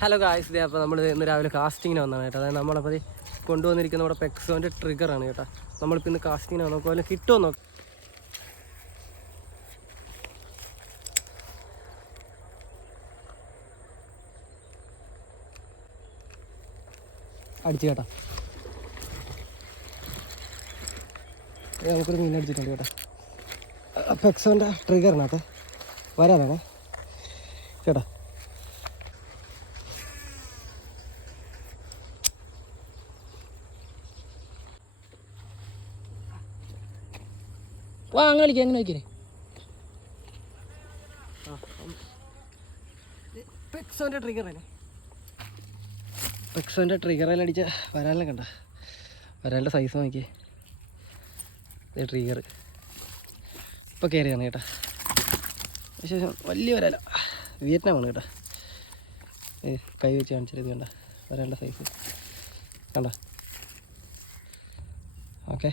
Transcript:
Hello guys, ഇതേ അപ്പോൾ നമ്മൾ ഇന്ന് രാവിലെ കാസ്റ്റിങ്ങിന് വന്നതാണ് കേട്ടോ. അതായത് നമ്മളപ്പോൾ കൊണ്ടുവന്നിരിക്കുന്ന നമ്മുടെ പെക്സോൻ്റെ ട്രിഗറാണ് കേട്ടോ. നമ്മളിപ്പോൾ ഇന്ന് കാസ്റ്റിങ്ങിന് വന്നു, നോക്കുക കിട്ടുമോ നോക്കാം. അടിച്ചു കേട്ടോ, നമുക്കൊരു മീൻ അടിച്ചിട്ടുണ്ട് കേട്ടോ. പെക്സോൻ്റെ ട്രിഗറിനകത്ത് വരാനാണ് കേട്ടോ. വാ അങ്ങനെ കളിക്കുക, അങ്ങനെ വയ്ക്കേ. പെക്സോൻ്റെ ട്രിഗറല്ലേ, പെക്സോൻ്റെ ട്രിഗറിൽ അടിച്ച വരാലിനെ കണ്ട, വരാലിൻ്റെ സൈസ് നോക്കിയേ. ട്രിഗർ ഇപ്പോൾ കയറിയാണ് കേട്ടോ. പക്ഷേ വലിയ വരാല, വിയറ്റ്നാമാണ് കേട്ടോ. കൈ വെച്ച് കാണിച്ചത് ഇത് കണ്ട, വരാലിൻ്റെ സൈസ് കണ്ട. ഓക്കെ.